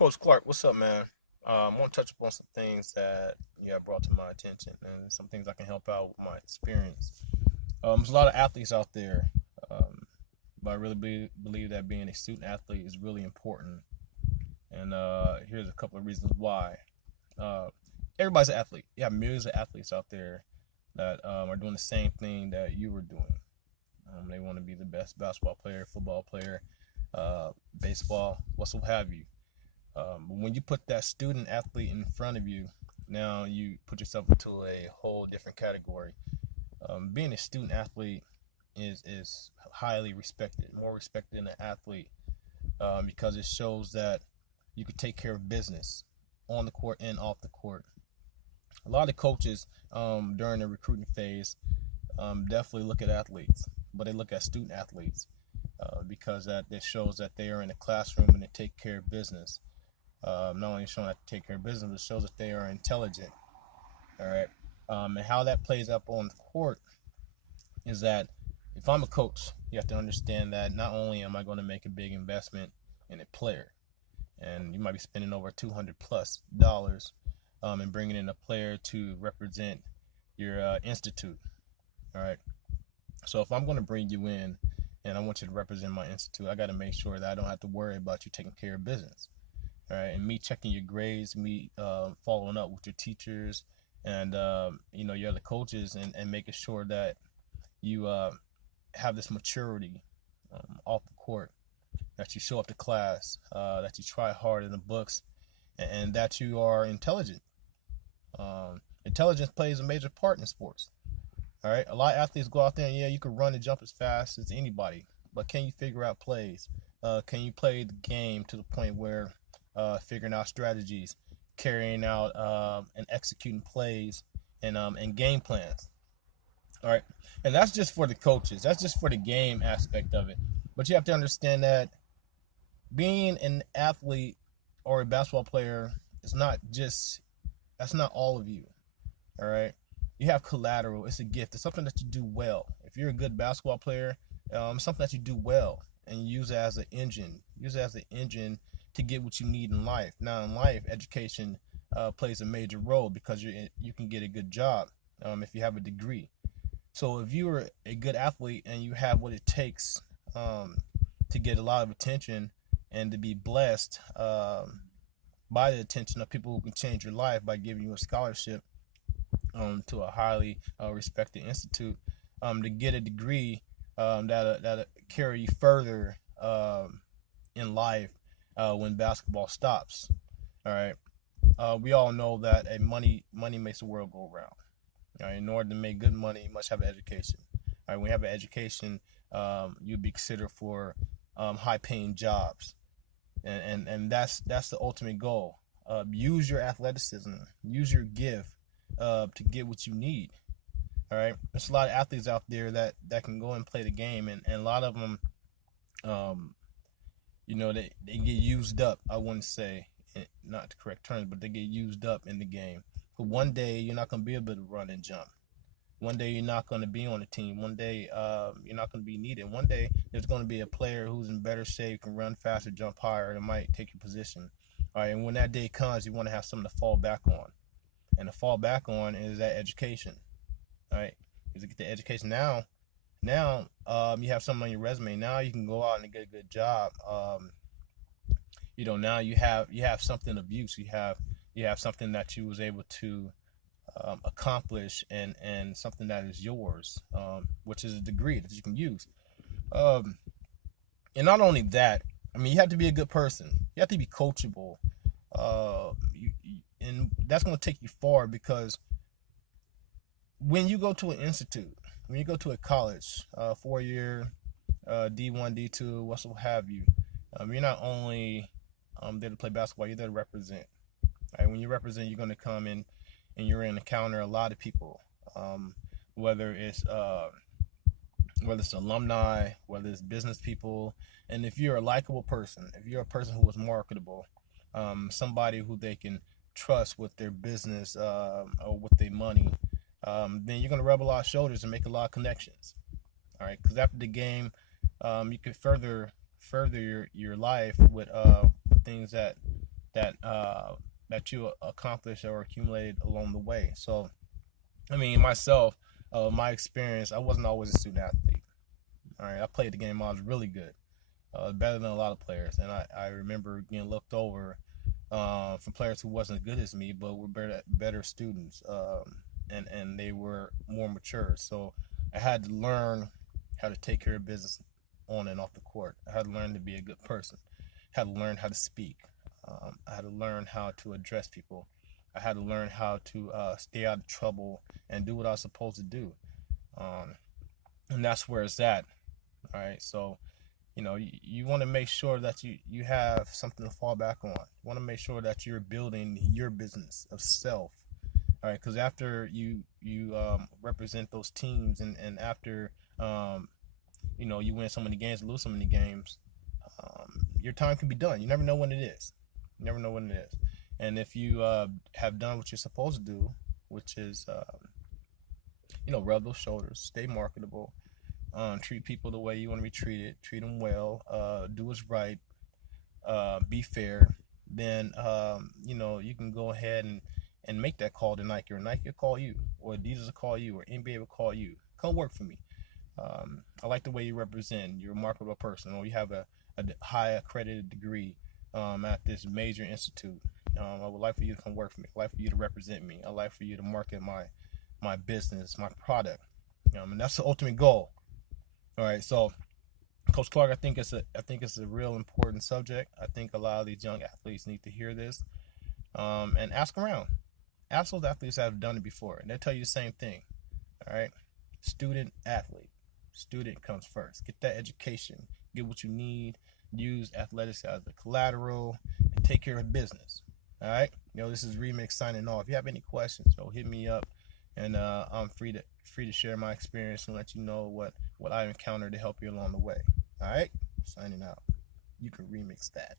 Coach Clark, what's up, man? I want to touch upon some things that you have brought to my attention and some things I can help out with my experience. There's a lot of athletes out there, um, but I really believe that being a student athlete is really important. And here's a couple of reasons why. Uh, Everybody's an athlete. You have millions of athletes out there that are doing the same thing that you were doing. They want to be the best basketball player, football player, baseball, what have you. When you put that student athlete in front of you, now you put yourself into a whole different category. Being a student athlete is highly respected, more respected than an athlete, because it shows that you can take care of business on the court and off the court. A lot of coaches during the recruiting phase definitely look at athletes, but they look at student athletes because that shows that they are in the classroom and they take care of business. Not only showing that they take care of business, but it shows that they are intelligent. All right. And how that plays up on the court is that if I'm a coach, you have to understand that not only am I going to make a big investment in a player, and you might be spending over $200+ and bringing in a player to represent your institute. All right. So if I'm going to bring you in and I want you to represent my institute, I got to make sure that I don't have to worry about you taking care of business. All right, and me checking your grades, me following up with your teachers, and your other coaches, and making sure that you have this maturity off the court, that you show up to class, that you try hard in the books, and that you are intelligent. Intelligence plays a major part in sports. All right, a lot of athletes go out there and you can run and jump as fast as anybody, but can you figure out plays? Can you play the game to the point where figuring out strategies, carrying out and executing plays and game plans. All right, and that's just for the coaches. That's just for the game aspect of it. But you have to understand that being an athlete or a basketball player is not just that's not all of you. All right, you have collateral. It's a gift. It's something that you do well. If you're a good basketball player, something that you do well and you use it as an engine. Use it as an engine to get what you need in life. Now, in life, education plays a major role because you can get a good job if you have a degree. So if you're a good athlete and you have what it takes to get a lot of attention and to be blessed by the attention of people who can change your life by giving you a scholarship to a highly respected institute to get a degree that'll carry you further in life when basketball stops. All right. We all know that money makes the world go around. All right. In order to make good money, you must have an education. All right. When you have an education, you'll be considered for high-paying jobs, and that's the ultimate goal. Use your athleticism, use your gift to get what you need. All right. There's a lot of athletes out there that can go and play the game, and a lot of them, they get used up. I wouldn't say, not the correct terms, but they get used up in the game. But one day you're not going to be able to run and jump. One day you're not going to be on the team. One day you're not going to be needed. One day there's going to be a player who's in better shape, can run faster, jump higher, and might take your position. All right, and when that day comes, you want to have something to fall back on. And to fall back on is that education. All right, because you get the education now you have something on your resume. Now you can go out and get a good job. Now you have something of use. You have something that you was able to accomplish and something that is yours, which is a degree that you can use. And not only that, I mean, you have to be a good person. You have to be coachable. And that's going to take you far because when you go to an institute, when you go to a college, 4-year, D1, D2, what have you, you're not only there to play basketball, you're there to represent. Right? When you represent, you're going to come in and you're going to encounter a lot of people, whether it's alumni, whether it's business people. And if you're a likable person, if you're a person who is marketable, somebody who they can trust with their business or with their money, then you're going to rub a lot of shoulders and make a lot of connections. All right, because after the game, you can further your life with things that that you accomplished or accumulated along the way. So, I mean, myself, my experience, I wasn't always a student athlete. All right, I played the game. I was really good, better than a lot of players, and I remember getting looked over from players who wasn't as good as me, but were better students, and they were more mature. So I had to learn how to take care of business on and off the court. I had to learn to be a good person. I had to learn how to speak. I had to learn how to address people. I had to learn how to stay out of trouble and do what I was supposed to do. Um, and that's where it's at. All right. So, you want to make sure that you have something to fall back on. You want to make sure that you're building your business of self. All right. Because after you represent those teams, and after, you win so many games, lose so many games, your time can be done. You never know when it is. You never know when it is. And if you have done what you're supposed to do, which is, rub those shoulders, stay marketable, treat people the way you want to be treated, treat them well, do what's right, be fair, then, you can go ahead and make that call to Nike, or Nike will call you, or Adidas will call you, or NBA will call you. Come work for me. I like the way you represent. You're a marketable person, or you have a high accredited degree at this major institute. I would like for you to come work for me. I'd like for you to represent me. I'd like for you to market my business, my product. And that's the ultimate goal. All right, so Coach Clark, I think it's a real important subject. I think a lot of these young athletes need to hear this, and ask around. Ask those athletes that have done it before, and they'll tell you the same thing. All right, student athlete. Student comes first. Get that education. Get what you need. Use athletics as a collateral, and take care of business. All right. This is Remix signing off. If you have any questions, hit me up, and I'm free to share my experience and let you know what I encountered to help you along the way. All right. Signing out. You can remix that.